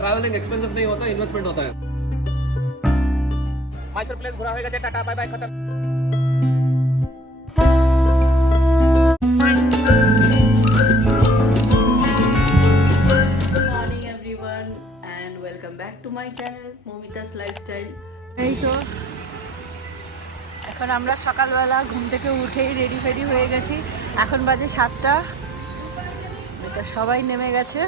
Travelling expenses नहीं होता, investment होता है। माइसर प्लेस घुरा होगा, टाटा बाय बाय खत्म। Morning everyone and welcome back to my channel Moumita's lifestyle. এই তো এখন আমরা সকালবেলা ঘুম থেকে উঠেই রেডি ফেডি হয়ে গেছি। এখন বাজে 7টা। এটা সবাই নেমে গেছে।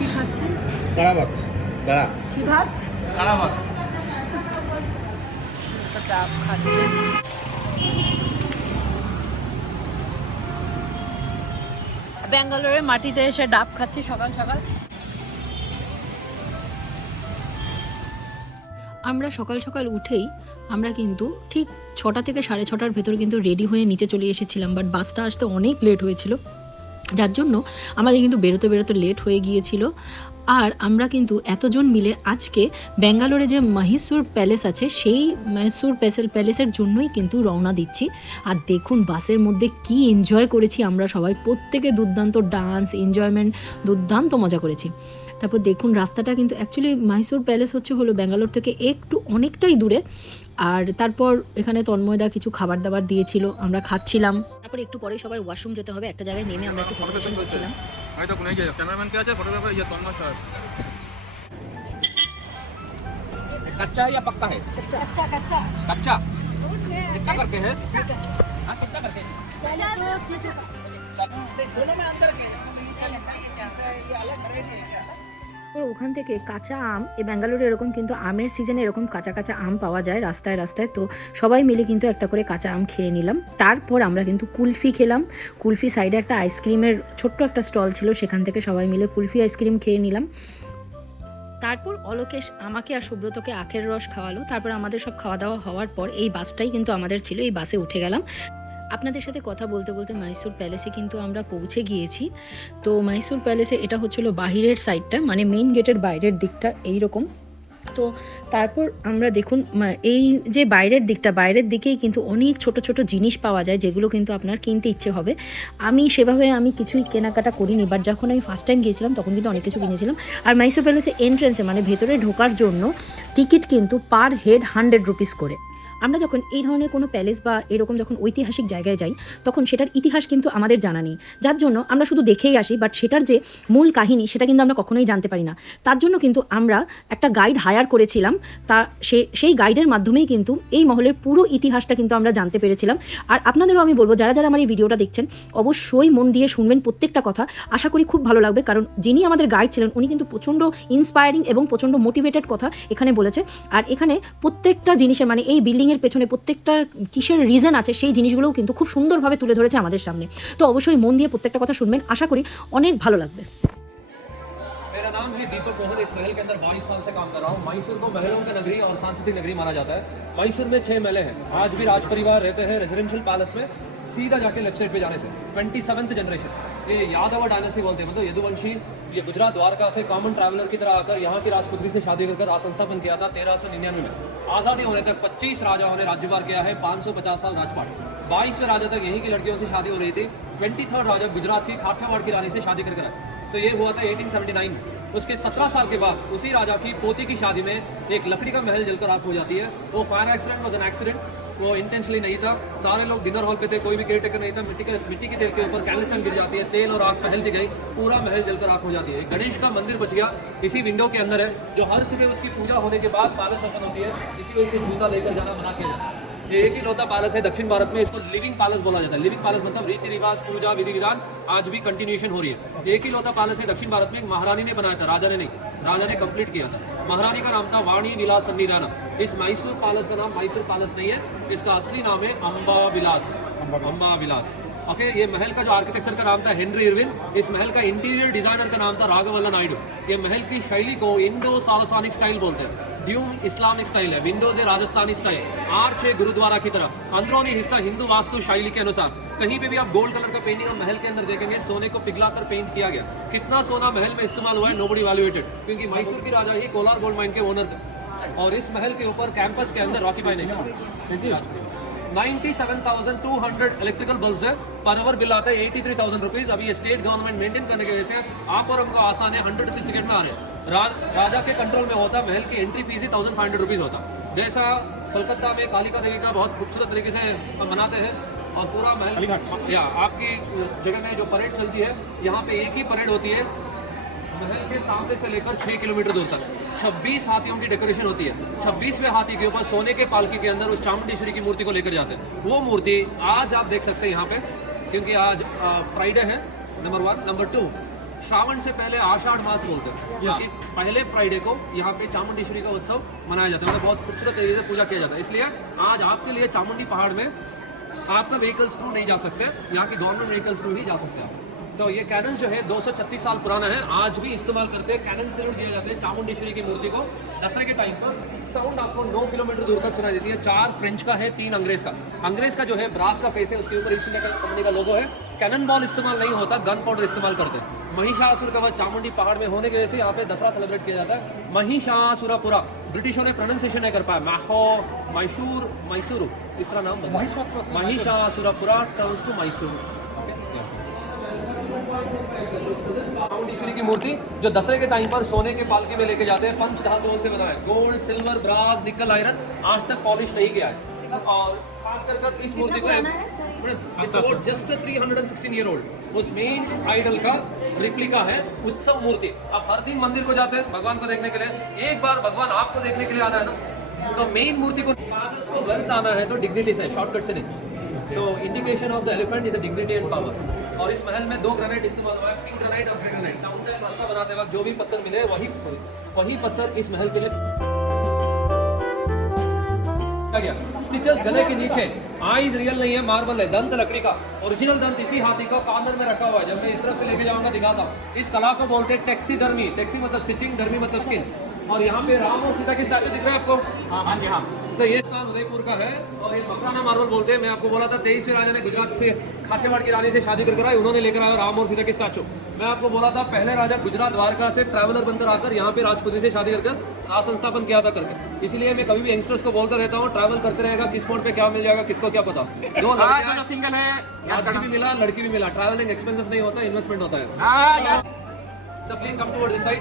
কি খাচ্ছেন? कड़ा भात, कड़ा কি ভাত? कड़ा भात। তো ডাব খাচ্ছে। ব্যাঙ্গালোরের মাটিতে এসে ডাব খাচ্ছি সকাল সকাল। আমরা সকাল সকাল উঠেই আমরা কিন্তু ঠিক 6টা থেকে 6:30টার ভেতর কিন্তু রেডি হয়ে নিচে চলে এসেছিলাম, বাট বাসটা আসতে অনেক লেট হয়েছিল, যার জন্য আমাদের কিন্তু বেরোতে বেরোতে লেট হয়ে গিয়েছিল। আর আমরা কিন্তু এতজন মিলে আজকে ব্যাঙ্গালোরে যে মহীশূর প্যালেস আছে সেই মহীশূর প্যালেসের জন্যই কিন্তু রওনা দিচ্ছি। আর দেখুন বাসের মধ্যে কি এনজয় করেছি আমরা সবাই, প্রত্যেকে দুর্দান্ত ডান্স এনজয়মেন্ট, দুর্দান্ত মজা করেছি। তারপর দেখুন রাস্তাটা কিন্তু অ্যাকচুয়ালি মহীশূর প্যালেস হলো ব্যাঙ্গালোর থেকে একটু অনেকটাই দূরে। আর তারপর এখানে তন্ময়দা কিছু খাবার দাবার দিয়েছিল, আমরা খাচ্ছিলাম। তারপর একটু পরে সবাই ওয়াশরুম যেতে হবে, একটা জায়গায় নেমে আমরা একটু ফটো সেশন করছিলাম। হয়তো কোন জায়গা ক্যামেরাম্যান কে আছে, ফটোগ্রাফার ये तन्मय सर। कच्चा है या पक्का है? कच्चा कच्चा कच्चा कितना करके है? हां कितना करके? दोनों में अंदर के ये अलग रेट है क्या? ওখান থেকে কাঁচা আম, এই ব্যাঙ্গালোরে এরকম কিন্তু আমের সিজনে এরকম কাঁচা কাঁচা আম পাওয়া যায় রাস্তায় রাস্তায়, তো সবাই মিলে কিন্তু একটা করে কাঁচা আম খেয়ে নিলাম। তারপর আমরা কিন্তু কুলফি খেলাম। কুলফি সাইডে একটা আইসক্রিমের ছোট্ট একটা স্টল ছিল, সেখান থেকে সবাই মিলে কুলফি আইসক্রিম খেয়ে নিলাম। তারপর অলোকেশ আমাকে আর সুব্রতকে আখের রস খাওয়ালো। তারপর আমাদের সব খাওয়া দাওয়া হওয়ার পর এই বাসটাই কিন্তু আমাদের ছিল, এই বাসে উঠে গেলাম। আপনাদের সাথে কথা বলতে বলতে মহীশূর প্যালেসে কিন্তু আমরা পৌঁছে গিয়েছি। তো মহীশূর প্যালেসে এটা হচ্ছিল বাহিরের সাইডটা, মানে মেইন গেটের বাইরের দিকটা এইরকম। তো তারপর আমরা দেখুন এই যে বাইরের দিকটা, বাইরের দিকেই কিন্তু অনেক ছোট ছোট জিনিস পাওয়া যায় যেগুলো কিন্তু আপনার কিনতে ইচ্ছে হবে। আমি সেভাবে কিছুই কেনাকাটা করিনি, বাট যখন আমি ফার্স্ট টাইম গিয়েছিলাম তখন কিন্তু অনেক কিছু কিনেছিলাম। আর মহীশূর প্যালেসে এন্ট্রেন্সে মানে ভেতরে ঢোকার জন্য টিকিট কিন্তু পার হেড 100 রুপিস করে। আমরা যখন এই ধরনের কোনো প্যালেস বা এরকম যখন ঐতিহাসিক জায়গায় যাই তখন সেটার ইতিহাস কিন্তু আমাদের জানা নেই, যার জন্য আমরা শুধু দেখেই আসি, বাট সেটার যে মূল কাহিনী সেটা কিন্তু আমরা কখনোই জানতে পারি না। তার জন্য কিন্তু আমরা একটা গাইড হায়ার করেছিলাম, সেই গাইডের মাধ্যমেই কিন্তু এই মহলের পুরো ইতিহাসটা কিন্তু আমরা জানতে পেরেছিলাম। আর আপনাদেরও আমি বলবো যারা যারা আমার এই ভিডিওটা দেখছেন অবশ্যই মন দিয়ে শুনবেন প্রত্যেকটা কথা, আশা করি খুব ভালো লাগবে। কারণ যিনি আমাদের গাইড ছিলেন উনি কিন্তু প্রচণ্ড ইন্সপায়ারিং এবং প্রচণ্ড মোটিভেটেড কথা এখানে বলেছে। আর এখানে প্রত্যেকটা জিনিসের মানে এই বিল্ডিং এর পেছনে প্রত্যেকটা কিসের রিজন আছে সেই জিনিসগুলোও কিন্তু খুব সুন্দরভাবে তুলে ধরেছে আমাদের সামনে। তো অবশ্যই মন দিয়ে প্রত্যেকটা কথা শুনবেন, আশা করি অনেক ভালো লাগবে। मेरा नाम है दीपक कोहल, इस महल के अंदर 22 साल से काम कर रहा हूँ। मैसूर को महलों का नगरी और सांस्कृतिक नगरी माना जाता है। मैसूर में 6 महलें हैं। आज भी राज परिवार रहते हैं रेजिडेंशियल पैलेस में, सीधा जाके लेफ्ट साइड पे जाने से 27th जनरेशन। ये यादव डायनेस्टी बोलते हैं, मतलब यदुवंशी। ये गुजरात द्वारका से कॉमन ट्रैवलर की तरह आकर यहाँ की राजपुत्री से शादी कर राज संस्थापन किया था 1399 में। आज़ादी होने तक 25 राजाओं ने राज्यभार किया है, 550 साल राजपाट। 22वें राजा तक यहीं की लड़कियों से शादी हो रही थी। 23rd राजा गुजरात की काठियावाड़ की रानी से शादी करके आए, तो ये हुआ था 1879 में। उसके 17 साल के बाद उसी राजा की पोती की शादी में एक लकड़ी का महल जलकर आग हो जाती है। वो fire accident was an accident, वो इंटेंशनली नहीं था। सारे लोग डिनर हॉल पे थे, कोई भी केयर टेकर नहीं था। मिट्टी के तेल के ऊपर कैंडलस्टैंड गिर जाती है, तेल और आग फैलती गई, पूरा महल जलकर आग हो जाती है। गणेश का मंदिर बच गया, इसी विंडो के अंदर है, जो हर सुबह उसकी पूजा होने के बाद पैलेस ओपन होती है। इसी वजह से जूता लेकर जाना मना किया जाता है। ये एक ही लौता पैलेस है दक्षिण भारत में, इसको लिविंग पैलेस बोला जाता है। लिविंग पैलेस मतलब रीति रिवाज, पूजा, विधि विधान आज भी कंटिन्यूएशन हो रही है। एक ही लौता पैलेस है दक्षिण भारत में, महारानी ने बनाया था, राजा ने नहीं। राजा ने कंप्लीट किया था। महारानी का नाम था वाणी विलास सन्नी राणा। इस मैसूर पैलेस का नाम मैसूर पैलेस नहीं है, इसका असली नाम है अम्बा विलास। अम्बा विलास। ओके, ये महल का जो आर्किटेक्चर का नाम था हेनरी इरविन। इस महल का इंटीरियर डिजाइनर का नाम था राघवल्ला नायडू। ये महल की शैली को इंडो सारासानिक स्टाइल बोलते हैं। ड्यूम इस्लामिक स्टाइल है, विंडोज है राजस्थानी स्टाइल, आर्च है गुरुद्वारा की तरह, अंदरूनी हिस्सा हिंदू वास्तु शैली के अनुसार। कहीं पे भी आप गोल्ड कलर का पेंटिंग महल के अंदर देखेंगे, सोने को पिघलाकर पेंट किया गया। कितना सोना महल में इस्तेमाल हुआ है नोबडी वैल्यूएटेड, क्योंकि मैसूर की राजा ही कोलार गोल्ड माइन के ओनर थे। और इस महल के ऊपर कैंपस के अंदर Rocky by nation 97,200 electrical bulb है, पर आवर बिल आता है 83,000 रुपीज। अभी ये स्टेट गवर्नमेंट मेंटेन करने की वजह से आप और हमको आसान है 100 रुपीज टिकट में आ रहे हैं। राजा के कंट्रोल में होता, महल की एंट्री फीस ही 1500 रुपीज होता। जैसा कोलकाता में कालिका देवी का बहुत खूबसूरत तरीके से मनाते हैं और पूरा महल या आपकी जगह में जो परेड चलती है, यहाँ पे एक ही परेड होती है महल के सामने से लेकर 6 किलोमीटर दूर तक। 26 हाथियों की डेकोरेशन होती है। 26वें हाथी के ऊपर सोने के पालकी के अंदर उस चामुंडेश्वरी की मूर्ति को लेकर जाते हैं। वो मूर्ति आज आप देख सकते हैं यहाँ पे, क्योंकि आज फ्राइडे है, नंबर 1। नंबर 2, श्रावण से पहले आषाढ़ मास बोलते हैं, क्योंकि पहले फ्राइडे को यहाँ पे चामुंडेश्वरी का उत्सव मनाया जाता है, मतलब बहुत खूबसूरत तरीके से पूजा किया जाता है। इसलिए आज आपके लिए चामुंडी पहाड़ में आपका व्हीकल्स थ्रू नहीं जा सकते, यहाँ की गवर्नमेंट व्हीकल्स थ्रू ही जा सकते हैं। तो ये कैनन जो है 236 साल पुराना है, आज भी इस्तेमाल करते हैं। कैनन सैल्यूट दिए जाते हैं चामुंडेश्वरी की मूर्ति को दसरे के टाइम पर। साउंड आपको 9 किलोमीटर दूर तक सुनाई देती है। 4 फ्रेंच का है, 3 अंग्रेज का। अंग्रेज का जो है ब्रास का फेस है, उसके ऊपर ईस्ट इंडिया कंपनी का लोगो है। कैनन बॉल इस्तेमाल नहीं होता, गन पाउडर इस्तेमाल करते हैं। महिषासुर का वध चामुंडी पहाड़ में होने की वजह से यहाँ पे दसरा सेलिब्रेट किया जाता है। महिषासुरपुरा, ब्रिटिशों ने प्रोनाउंसिएशन नहीं कर पाया, मैसूर इस तरह नाम बना। महिषासुरपुरा टर्न्स टू मैसूर। चामुंडेश्वरी की मूर्ति जो दसरे के टाइम पर सोने के पालकी में लेके जाते हैं, पंच धातुओं से बना है। गोल्ड, सिल्वर, ब्रास, निकल, आयरन, आज तक पॉलिश नहीं किया है। और खास कर इस मूर्ति को जस्ट 316 ईयर ओल्ड उस मेन आइडल का रिप्लिका है, उत्सव मूर्ति। आप हर दिन मंदिर को जाते हैं भगवान को देखने के लिए, एक बार भगवान आपको देखने के लिए आना है ना, तो मेन मूर्ति को वेल्थ आना है तो डिग्निटी से, शॉर्टकट से नहीं। So indication of the elephant is a dignity and power. और इस महल में 2 ग्रेनाइट इस्तेमाल हुआ है, पिंक ग्रेनाइट और ग्रे ग्रेनाइट। चामुंडा रास्ता बनाते वक्त जो भी पत्थर मिले वही पत्थर इस महल के लिए गया। स्टिचेस गले के नीचे, आईज रियल नहीं है, मार्बल है, दंत लकड़ी का, ओरिजिनल दंत इसी हाथी का कॉर्नर में रखा हुआ है। जब मैं इस तरफ से लेके जाऊंगा दिखाता हूँ। इस कला को बोलते हैं टैक्सीडर्मी। टैक्सी मतलब स्टिचिंग, डर्मी मतलब स्किन। और यहाँ पे राम और सीता की स्टैचू दिख रहा है आपको? हाँ जी हाँ। तो ये स्थान उदयपुर का है और ये मकराना मार्बल बोलते हैं। मैं आपको बोला था 23वें राजा ने गुजरात से खाचेवाड़ की रानी से शादी करके आए, उन्होंने लेकर आया राम और सीता की स्टैचू। मैं आपको बोला था पहले राजा गुजरात द्वारका से ट्रैवलर बनकर आकर यहाँ पे राजपुत्री से शादी कर राज संस्थापन किया था करके। इसलिए मैं कभी भी यंगस्टर्स को बोलता रहता हूँ, ट्रैवल करते रहेगा, किस पॉइंट पे क्या मिल जाएगा किसको क्या पता। 2 लड़कियां सिंगल है, लड़की भी मिला, लड़की भी मिला। ट्रैवलिंग एक्सपेंसेस नहीं होता, इन्वेस्टमेंट होता है। So please come toward this side.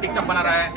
TikTok बना रहा है,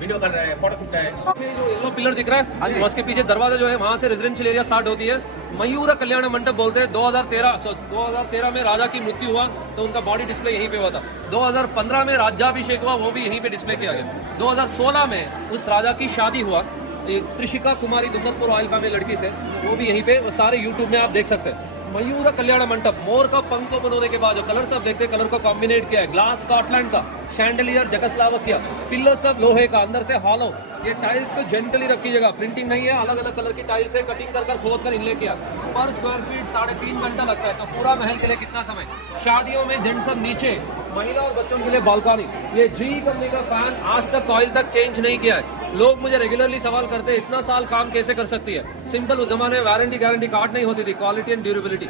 वीडियो कर रहा है, फोटो खींच रहा है। जो येलो पिलर दिख रहा है उसके पीछे दरवाजा जो है, वहाँ से रेजिडेंशियल एरिया स्टार्ट होती है। मयूर कल्याण मंडप बोलते हैं। 2013 में राजा की मृत्यु हुआ तो उनका बॉडी डिस्प्ले यहीं पे हुआ था। 2015 में राज्याभिषेक हुआ, वो भी यहीं पे डिस्प्ले किया गया। 2016 में उस राजा की शादी हुआ त्रिशिका कुमारी दुग्गलपुर रॉयल फैमिली लड़की से, वो भी यहीं पे, वो सारे यूट्यूब में आप देख सकते हैं। मयूर कल्याण मंडप, मोर का पंख को बनने के बाद जो कलर सब देखते हैं, कलर को कॉम्बिनेट किया है। ग्लास स्कॉटलैंड का, शैंडलियर जगस्लावक किया, पिलर सब लोहे का, अंदर से हॉलो। ये टाइल्स को जेंटली रखी जगह, प्रिंटिंग नहीं है, अलग अलग कलर की टाइल्स है, कटिंग कर खोद कर इनले किया। पर स्क्वायर फीट 3.5 घंटा लगता है, तो पूरा महल के लिए कितना समय। शादियों में जेंट सब नीचे, महिला और बच्चों के लिए बालकनी। ये जी कंपनी का फैन आज तक कॉइल तक चेंज नहीं किया है। लोग मुझे रेगुलरली सवाल करते हैं इतना साल काम कैसे कर सकती है। सिंपल, उस जमाने में वारंटी गारंटी कार्ड नहीं होती थी, क्वालिटी एंड ड्यूरेबिलिटी।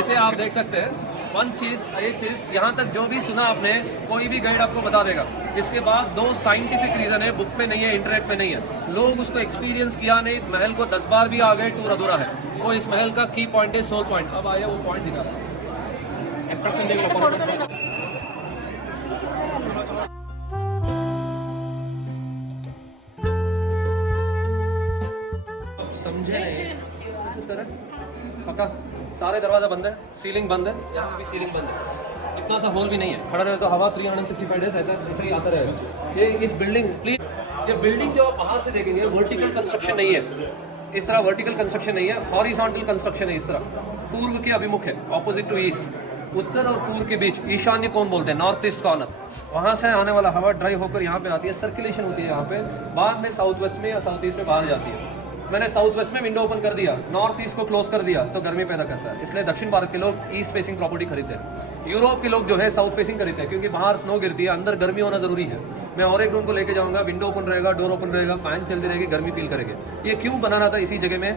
इसे आप देख सकते हैं। एक चीज़ यहाँ तक जो भी सुना आपने, कोई भी गाइड आपको बता देगा। इसके बाद 2 साइंटिफिक रीज़न है, बुक में नहीं है, इंटरनेट में नहीं है। लोग उसको एक्सपीरियंस किया नहीं, महल को 10 बार भी आ गए, टूर अधूरा है। वो इस महल का की पॉइंट है, सोल पॉइंट। अब आया वो पॉइंट दिखा रहा है। समझे नहीं पक्का? सारे दरवाजा बंद है, सीलिंग बंद है, यहाँ भी सीलिंग बंद है। इतना सा होल भी नहीं है, खड़ा रहे तो हवा 365 डेज ऐसा ऐसे ही आता रहेगा। ये इस बिल्डिंग, प्लीज, ये बिल्डिंग जो आप बाहर से देखेंगे वर्टिकल कंस्ट्रक्शन नहीं है। इस तरह वर्टिकल कंस्ट्रक्शन नहीं है, हॉरिजॉन्टल कंस्ट्रक्शन है। इस तरह पूर्व के अभिमुख है, ऑपोजिट टू ईस्ट। उत्तर और पूर्व के बीच ईशान्य कौन बोलते हैं, नॉर्थ ईस्ट कॉर्नर। वहाँ से आने वाला हवा ड्राई होकर यहाँ पे आती है, सर्कुलेशन होती है यहाँ पे, बाद में साउथ वेस्ट में या साउथ ईस्ट में बाहर जाती है। मैंने साउथ वेस्ट में विंडो ओपन कर दिया, नॉर्थ ईस्ट को क्लोज कर दिया, तो गर्मी पैदा करता है। इसलिए दक्षिण भारत के लोग ईस्ट फेसिंग प्रॉपर्टी खरीदते हैं, यूरोप के लोग जो है साउथ फेसिंग खरीदते हैं, क्योंकि बाहर स्नो गिरती है, अंदर गर्मी होना जरूरी है। मैं और एक रूम को लेके जाऊंगा, विंडो ओपन रहेगा, डोर ओपन रहेगा, फैन चलती रहेगी, गर्मी फील करेंगे। ये क्यों बनाना था? इसी जगह में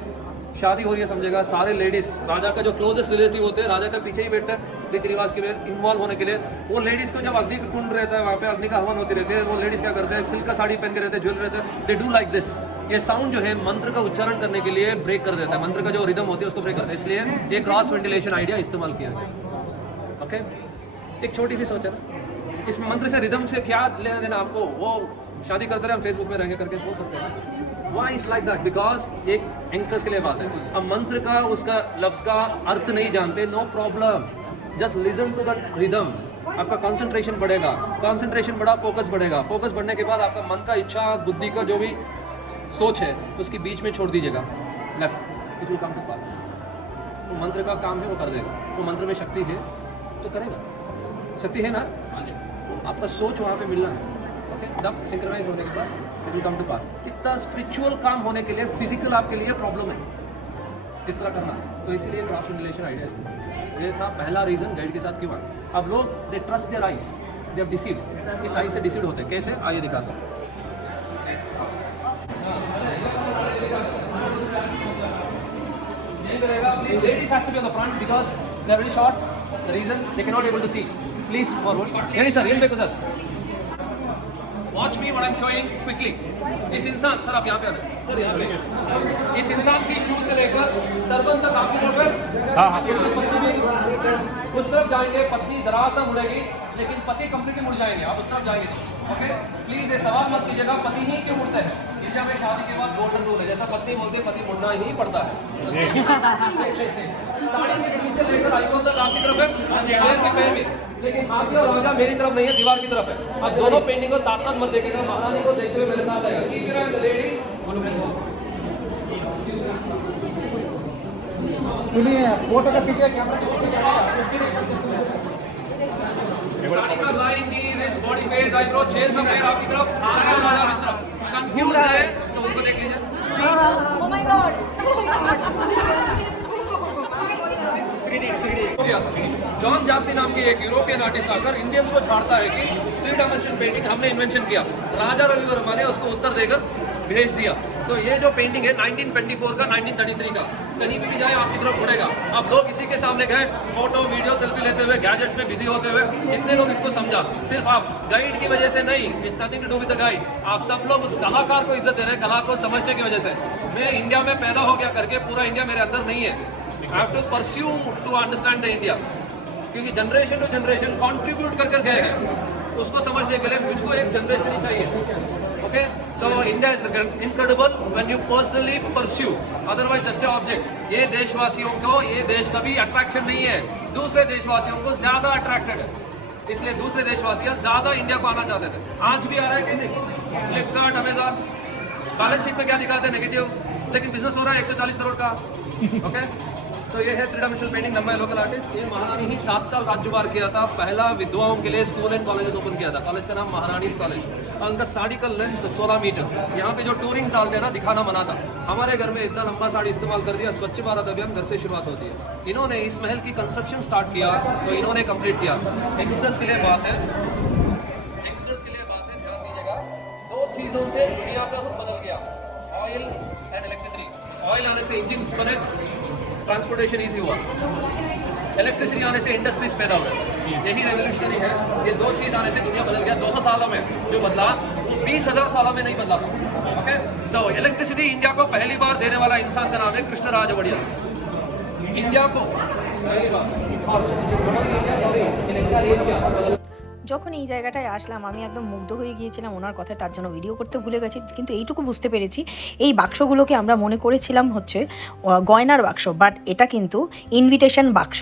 शादी हो रही है, समझेगा। सारे लेडीज, राजा का जो क्लोजेस्ट रिलेटिव होते हैं, राजा का पीछे ही बैठता है। रीति रिवाज के में इन्वॉल्व होने के लिए वो लेडीज़ को जब अग्नि का कुंड रहता है वहाँ पे अग्नि का हवन होती रहती है, वो लेडीज़ क्या करते हैं, सिल्क का साड़ी पहन के रहते हैं, ज्वेलरी रहते हैं, दे डू लाइक दिस। ये साउंड जो है मंत्र का उच्चारण करने के लिए ब्रेक कर देता है, मंत्र का जो रिदम होती है उसको ब्रेक करता है, इसलिए ये क्रॉस वेंटिलेशन आइडिया इस्तेमाल किया है। ओके, एक छोटी सी सोच है ना, इस मंत्र से रिदम से क्या लेना देना आपको, वो शादी करते रहे हम फेसबुक में रहेंगे करके बोल सकते हैं। Why is like that, because एक यंगस्टर्स के लिए बात है, हम मंत्र का उसका लफ्ज का अर्थ नहीं जानते, no problem, just listen to that rhythm, आपका कंसंट्रेशन बढ़ेगा, कंसंट्रेशन बढ़ा फोकस बढ़ेगा, फोकस बढ़ने के बाद आपका मन का इच्छा बुद्धि का जो भी सोच है उसकी बीच में छोड़ दीजिएगा, left, it will come to pass. वो मंत्र का काम है वो कर देगा, वो मंत्र में शक्ति है तो करेगा, शक्ति है ना, आपका सोच वहाँ पे मिलना है। ओके, तब सिंक्रोनाइज होने के बाद इट विल कम टू पास। इतना स्पिरिचुअल काम होने के लिए फिजिकल आपके लिए प्रॉब्लम है इस तरह करना, तो इसीलिए क्रॉस वेंटिलेशन आइडिया इस्तेमाल, ये था पहला रीज़न गाइड के साथ क्यों आए। अब लोग they trust their eyes, they have deceived, इस आइज से डिसीव्ड होते हैं, कैसे आइए दिखाता हूँ। Ladies has to be on the front because they are very short. The reason they cannot able to see. Please forward. Ready sir, real quick sir. Watch me what I'm showing quickly. इस इंसान, sir आप यहाँ पे आना, sir यहाँ पे, इस इंसान की शूज से लेकर सरबन तक आपकी रोड पे, हाँ उस तरफ जाएंगे, पत्नी जरा सा मुड़ेगी लेकिन पति कंप्लीटली मुड़ जाएंगे, आप उस तरफ जाएंगे तो ओके। प्लीज ये सवाल मत कीजिएगा पति ही क्यों मुड़ते हैं, इंडिया में शादी के बाद गोल्डन रूल है, जैसा पत्नी बोलते पति मुड़ना ही पड़ता है। साड़ी के पीछे लेकर आईकॉन तक आपकी तरफ है, पैर के पैर भी, लेकिन आपकी और आगा मेरी तरफ नहीं है, दीवार की तरफ है। अब दोनों पेंटिंग को साथ साथ मत देखिएगा, महारानी को देखते हुए मेरे साथ आएगा, ठीक है लेडी फोटो का पीछे कैमरा लाइन की wrist body face eyebrow chair का पैर आपकी तरफ, आगे और आगे इस तरफ, कंफ्यूज है तो उनको देख लीजिए। ओह माय गॉड, जॉन जाफ्ती नाम के एक यूरोपियन आर्टिस्ट आकर इंडियंस को झाड़ता है कि 3 डायमेंशन पेंटिंग हमने इन्वेंशन किया, राजा रवि वर्मा ने उसको उत्तर देकर भेज दिया। तो ये जो पेंटिंग है 1924 का 1933 का, कहीं भी जाए आपकी तरफ उड़ेगा। अब लोग इसी के सामने गए फोटो वीडियो सेल्फी लेते हुए गैजेट में बिजी होते हुए, जितने लोग इसको समझा, सिर्फ आप गाइड की वजह से नहीं, it's nothing to do with the guide, आप सब लोग उस कलाकार को इज्जत दे रहे हैं, कला को समझने की वजह से। मैं इंडिया में पैदा हो गया करके पूरा इंडिया मेरे अंदर नहीं है, I have to pursue to understand the India, क्योंकि जनरेशन टू जनरेशन कॉन्ट्रीब्यूट कर गए हैं, उसको समझने के लिए मुझको एक जनरेशन ही चाहिए। Okay, so India is incredible when you personally pursue, otherwise just a object. ये देशवासियों को ये देश कभी अट्रैक्शन नहीं है, दूसरे देशवासियों को ज्यादा अट्रैक्टेड है, इसलिए दूसरे देशवासी ज्यादा इंडिया को आना चाहते थे। आज भी आ रहा है कि नहीं, फ्लिपकार्ट अमेजॉन बैलेंस शीट में क्या दिखाते हैं नेगेटिव, लेकिन बिजनेस हो रहा है 140 करोड़ का। ओके, तो ये है 3 dimensional painting number local artist. ये महारानी ही 7 साल राज्यभार किया था, पहला विधवाओं के लिए स्कूल एंड कॉलेजेस ओपन किया था, कॉलेज का नाम महारानीज कॉलेज, और उनका साड़ी का लेंथ 16 मीटर। यहाँ पे जो टूरिंग्स डालते हैं ना, दिखाना मना था, हमारे घर में इतना लंबा साड़ी इस्तेमाल कर दिया। स्वच्छ भारत अभियान घर से शुरुआत होती है, इन्होंने इस महल की कंस्ट्रक्शन स्टार्ट किया तो इन्होंने कंप्लीट किया। यंगस्टर्स के लिए बात है, यंगस्टर्स के लिए बात है, ध्यान दीजिएगा, 2 चीज़ों से दुनिया का रुख बदल गया, ऑयल एंड इलेक्ट्रिसिटी। ऑयल आने से इंजन बने, ट्रांसपोर्टेशन ईजी हुआ, इलेक्ट्रिसिटी आने से इंडस्ट्रीज पैदा हुए, यही रेवोल्यूशनरी है। ये 2 चीज़ आने से दुनिया बदल गया। 200 सालों में जो बदला 20,000 सालों में नहीं बदला था। ओके, सो इलेक्ट्रिसिटी इंडिया को पहली बार देने वाला इंसान का नाम है कृष्णराज वड़िया। इंडिया को पहली बार যখন এই জায়গাটায় আসলাম আমি একদম মুগ্ধ হয়ে গিয়েছিলাম ওনার কথায়, তার জন্য ভিডিও করতে ভুলে গেছি, কিন্তু এইটুকু বুঝতে পেরেছি এই বাক্সগুলোকে আমরা মনে করেছিলাম হচ্ছে গয়নার বাক্স, বাট এটা কিন্তু ইনভিটেশন বাক্স।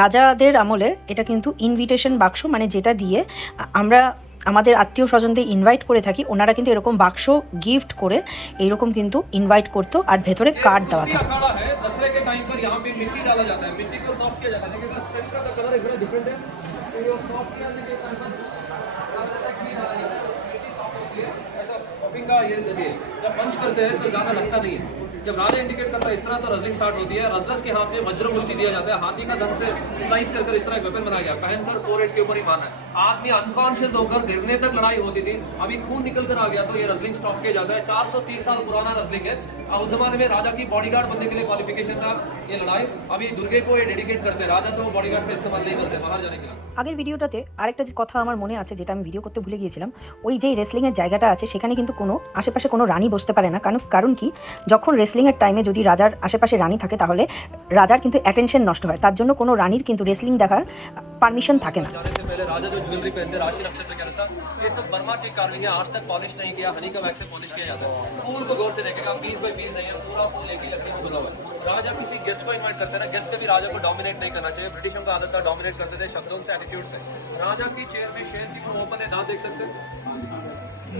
রাজাদের আমলে এটা কিন্তু ইনভিটেশন বাক্স, মানে যেটা দিয়ে আমরা আমাদের আত্মীয় স্বজনদের ইনভাইট করে থাকি, ওনারা কিন্তু এরকম বাক্স গিফট করে এইরকম কিন্তু ইনভাইট করতো, আর ভেতরে কার্ড দেওয়া থাকে। जब पंच करते हैं तो ज्यादा लगता नहीं है, जब राजा इंडिकेट करता है इस तरह तो रजलिंग स्टार्ट होती है। रजलर्स के हाथ में वज्र मुष्टि दिया जाता है, हाथी का दंत से स्लाइस कर इस तरह एक वेपन बनाया गया, पहनकर फोरहेड के ऊपर ही मारना है। आदमी अनकॉन्शियस होकर गिरने तक लड़ाई होती थी, अभी खून निकल कर आ गया तो ये रजलिंग स्टॉप किया जाता है। 430 साल पुराना रजलिंग है। उस जमाने में राजा की बॉडीगार्ड बनने के लिए क्वालिफिकेशन था ये लड़ाई अभी दुर्गे को ये डेडिकेट करते हैं, राजा तो बॉडीगार्ड का इस्तेमाल नहीं करते बाहर जाने के लिए। আগের ভিডিওটাতে আরেকটা যে কথা আমার মনে আছে যেটা আমি ভিডিও করতে ভুলে গিয়েছিলাম, ওই যেই রেসলিংয়ের জায়গাটা আছে সেখানে কিন্তু কোনো আশেপাশে কোনো রানী বসতে পারে না, কারণ কি যখন রেসলিংয়ের টাইমে যদি রাজার আশেপাশে রানী থাকে তাহলে রাজার কিন্তু অ্যাটেনশন নষ্ট হয়, তার জন্য কোনো রানীর কিন্তু রেসলিং দেখার পারমিশন থাকে না। जाने से पहले राजा जो ज्वेलरी पहनते हैं राशि नक्षत्र के अनुसार, ये सब बर्मा की कार्विंग है, आज तक पॉलिश नहीं किया, हनी का वैक्स से पॉलिश किया जाता है। फूल को गौर से देखेगा, पीस बाय पीस नहीं है, पूरा फूल एक ही लकड़ी को बना हुआ है। राजा किसी गेस्ट को इन्वाइट करते हैं ना, गेस्ट कभी राजा को डोमिनेट नहीं करना चाहिए। ब्रिटिशों का आदत था डोमिनेट करते थे शब्दों से, एटीट्यूड से। राजा की चेयर में शेर की मुंह ओपन है, दांत देख सकते हैं।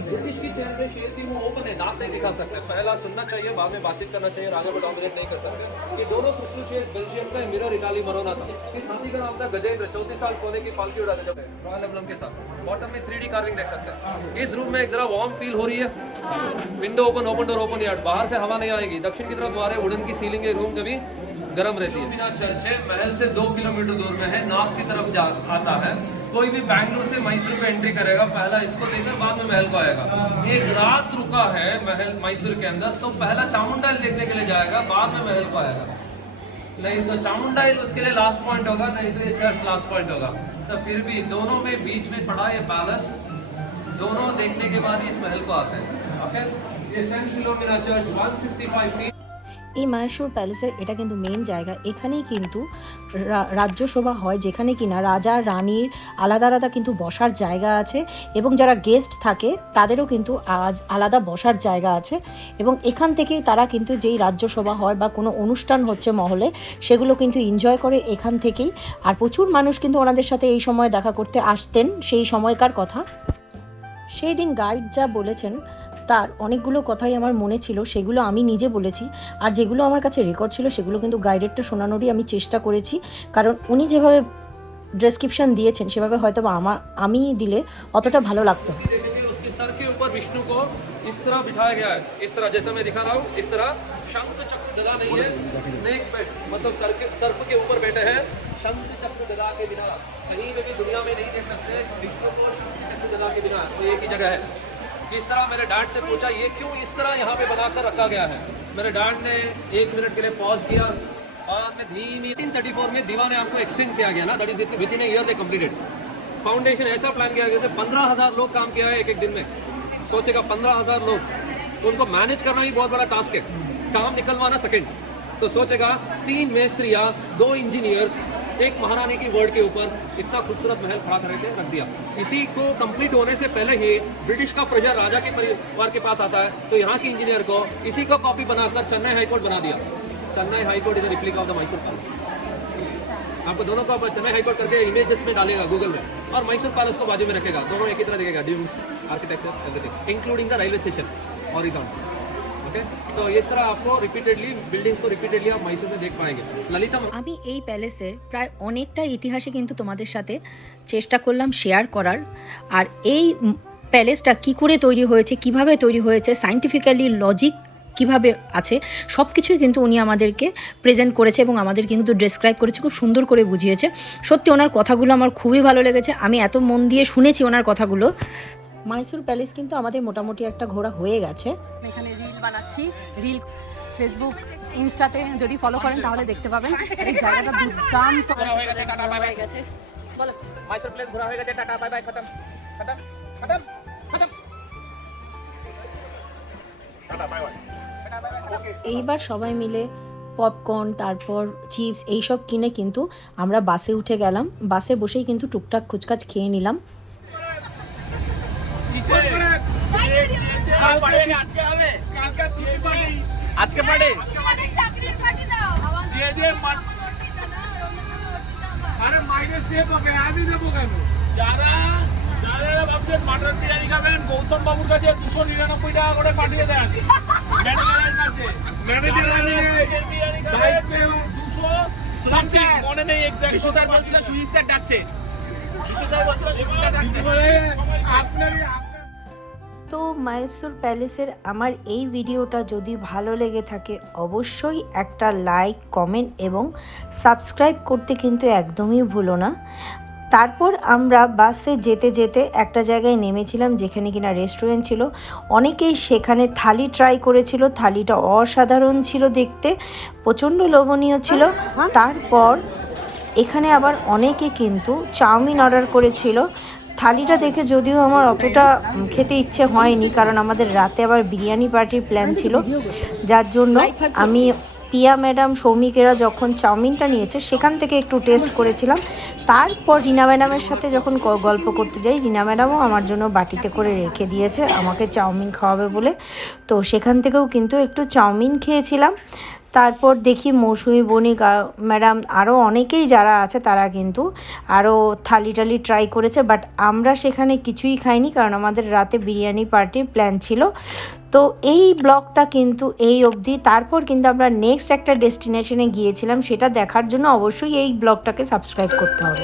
ब्रिटिश की चेयर में शेर की मुंह ओपन है, दांत नहीं दिखा सकते। पहला सुनना चाहिए, बाद में बातचीत करना चाहिए, राजा को डोमिनेट नहीं कर सकते। ये दोनों कृष्ण चेयर बेल्जियम का मिरर इटाली मरोना था। इस हाथी का नाम था गजेंद्र, 34 साल सोने की पालकी उड़ाते जब रॉयल एम्बलम के साथ। बॉटम में 3D कार्विंग देख सकते हैं। इस रूम में एक जरा वार्म फील हो रही है, window open, open door open yard, बाहर से हवा नहीं आएगी। दक्षिण की तरफ द्वार है, वुडन की सीलिंग है, रूम कभी गर्म रहती है। बिना चर्च है, महल से 2 किलोमीटर दूर में है, नॉर्थ की तरफ आता है। कोई भी बैंगलोर से मैसूर पे एंट्री करेगा, पहला इसको देखकर बाद में महल को आएगा। एक रात रुका है महल मैसूर के अंदर, तो पहला चामुंडा हिल देखने के लिए जाएगा, बाद में महल को आएगा। नहीं तो चामुंडा हिल उसके लिए लास्ट पॉइंट होगा, नहीं तो ये चर्च लास्ट पॉइंट होगा। तो फिर भी दोनों में बीच में पड़ा ये पैलेस, दोनों देखने के बाद इस महल को आते हैं। ओके, ये सेंट फिलोमिना चर्च 165 फीट। এই মায়াসুর প্যালেসের এটা কিন্তু মেন জায়গা, এখানেই কিন্তু রাজ্যসভা হয়, যেখানে কিনা রাজা রানীর আলাদা আলাদা কিন্তু বসার জায়গা আছে এবং যারা গেস্ট থাকে তাদেরও কিন্তু আলাদা বসার জায়গা আছে এবং এখান থেকেই তারা কিন্তু যেই রাজ্যসভা হয় বা কোনো অনুষ্ঠান হচ্ছে মহলে সেগুলো কিন্তু এনজয় করে এখান থেকেই। আর প্রচুর মানুষ কিন্তু ওনাদের সাথে এই সময় দেখা করতে আসতেন, সেই সময়কার কথা। সেই দিন গাইড যা বলেছেন তার অনেকগুলো কথাই আমার মনে ছিল, সেগুলো আমি নিজে বলেছি, আর যেগুলো আমার কাছে রেকর্ড ছিল সেগুলো কিন্তু গাইডেরটা শোনানোরই আমি চেষ্টা করেছি, কারণ উনি যেভাবে ডেসক্রিপশন দিয়েছেন সেভাবে হয়তো আমি দিলে অতটা ভালো লাগতো। उसके सर के ऊपर विष्णु को इस तरह बिठाया गया है, इस तरह जैसा मैं दिखा रहा हूँ, इस तरह शंख चक्र गदा नहीं है, स्नेक बेड मतलब सर्प के ऊपर बैठे हैं। शंख चक्र गदा के बिना कहीं पे भी दुनिया में नहीं देख सकते विष्णु को शंख चक्र गदा के बिना, तो एक ही जगह है। इस तरह मेरे डैड से पूछा ये क्यों इस तरह यहाँ पे बनाकर रखा गया है। मेरे डैड ने 1 मिनट के लिए पॉज किया, बाद में धीमी 1834 में दीवार आर्म को एक्सटेंड किया गया ना, that is with in a year they completed. Foundation ऐसा प्लान किया गया था, 15,000 लोग काम किया है एक दिन में। सोचेगा 15,000 लोग, तो उनको मैनेज करना ही बहुत बड़ा टास्क है, काम निकलवाना सेकेंड। तो सोचेगा 3 मेस्त्रियाँ, 2 इंजीनियर्स, एक महारानी की वर्ड के ऊपर इतना खूबसूरत महल खड़ा करके रख दिया। इसी को कंप्लीट होने से पहले ही ब्रिटिश का प्रेशर राजा के परिवार के पास आता है, तो यहाँ के इंजीनियर को इसी को कॉपी बनाकर चेन्नई हाई कोर्ट बना दिया। Chennai high court is a replica of the Mysore palace. आपको दोनों को चेन्नई हाई कोर्ट करके इमेजेस में डालेगा गूगल में, और मैसूर पैलेस को बाजू में रखेगा, दोनों एक ही तरह दिखेगा, domes, architecture, everything including the railway station horizontal. Okay, so इस तरह आपको रिपीटेडली बिल्डिंग्स को रिपीटेडली आप मैसूर में देख पाएंगे। ललिता আমি এই প্যালেসের প্রায় অনেকটা ইতিহাসই কিন্তু তোমাদের সাথে চেষ্টা করলাম শেয়ার করার, আর এই প্যালেসটা কি করে তৈরি হয়েছে, কিভাবে তৈরি হয়েছে, সায়েন্টিফিক্যালি লজিক কিভাবে আছে, সব কিছুই কিন্তু উনি আমাদেরকে প্রেজেন্ট করেছে এবং আমাদের কিন্তু ডেসক্রাইব করেছে, খুব সুন্দর করে বুঝিয়েছে। সত্যি ওনার কথাগুলো আমার খুবই ভালো লেগেছে, আমি এত মন দিয়ে শুনেছি ওনার কথাগুলো। মাইসুর প্যালেস কিন্তু আমাদের মোটামুটি একটা ঘোরা হয়ে গেছে। এখানে রিল বানাচ্ছি, রিল ফেসবুক ইনস্টাতে যদি ফলো করেন তাহলে দেখতে পাবেন। এই জায়গাটা দুর্দান্ত হয়ে গেছে, টাটা বাই বাই গেছে, বলো মাইসুর প্লেস ঘোরা হয়ে গেছে, টাটা বাই বাই, খতম খতম খতম খতম, টাটা বাই বাই। এইবার সবাই মিলে পপকর্ন তারপর চিপস এইসব কিনে কিন্তু আমরা বাসে উঠে গেলাম। বাসে বসেই কিন্তু টুকটাক কুচকাচ খেয়ে নিলাম। আজকে পার্টি যারা যারা ভাবছেন মাটন বিরিয়ানি খাবেন, গৌতম বাবুর কাছে 299 টাকা করে পাঠিয়ে দেন। ম্যানেজারের কাছে মনে নেই এক্সাক্ট সুজিত ডাকছে, তো মাইসুর প্যালেসের আমার এই ভিডিওটা যদি ভালো লেগে থাকে অবশ্যই একটা লাইক, কমেন্ট এবং সাবস্ক্রাইব করতে কিন্তু একদমই ভুলো না। তারপর আমরা বাসে যেতে যেতে একটা জায়গায় নেমেছিলাম যেখানে কিনা রেস্টুরেন্ট ছিল। অনেকেই সেখানে থালি ট্রাই করেছিল, থালিটা অসাধারণ ছিল দেখতে, প্রচণ্ড লোভনীয় ছিল। তারপর এখানে আবার অনেকে কিন্তু চাউমিন অর্ডার করেছিল। থালিটা দেখে যদিও আমার অতটা খেতে ইচ্ছে হয়নি, কারণ আমাদের রাতে আবার বিরিয়ানি পার্টির প্ল্যান ছিল, যার জন্য আমি পিয়া ম্যাডাম সৌমিকেরা যখন চাউমিনটা নিয়েছে সেখান থেকে একটু টেস্ট করেছিলাম। তারপর রিনা ম্যাডামের সাথে যখন গল্প করতে যাই, রিনা ম্যাডামও আমার জন্য বাটিতে করে রেখে দিয়েছে আমাকে চাউমিন খাওয়াবে বলে, তো সেখান থেকেও কিন্তু একটু চাউমিন খেয়েছিলাম। তারপর দেখি মৌসুমি বণিক ম্যাডাম আরও অনেকেই যারা আছে তারা কিন্তু আরও থালি টালি ট্রাই করেছে, বাট আমরা সেখানে কিছুই খাইনি কারণ আমাদের রাতে বিরিয়ানি পার্টির প্ল্যান ছিল। তো এই ব্লগটা কিন্তু এই অবধি। তারপর কিন্তু আমরা নেক্সট একটা ডেস্টিনেশনে গিয়েছিলাম, সেটা দেখার জন্য অবশ্যই এই ব্লগটাকে সাবস্ক্রাইব করতে হবে।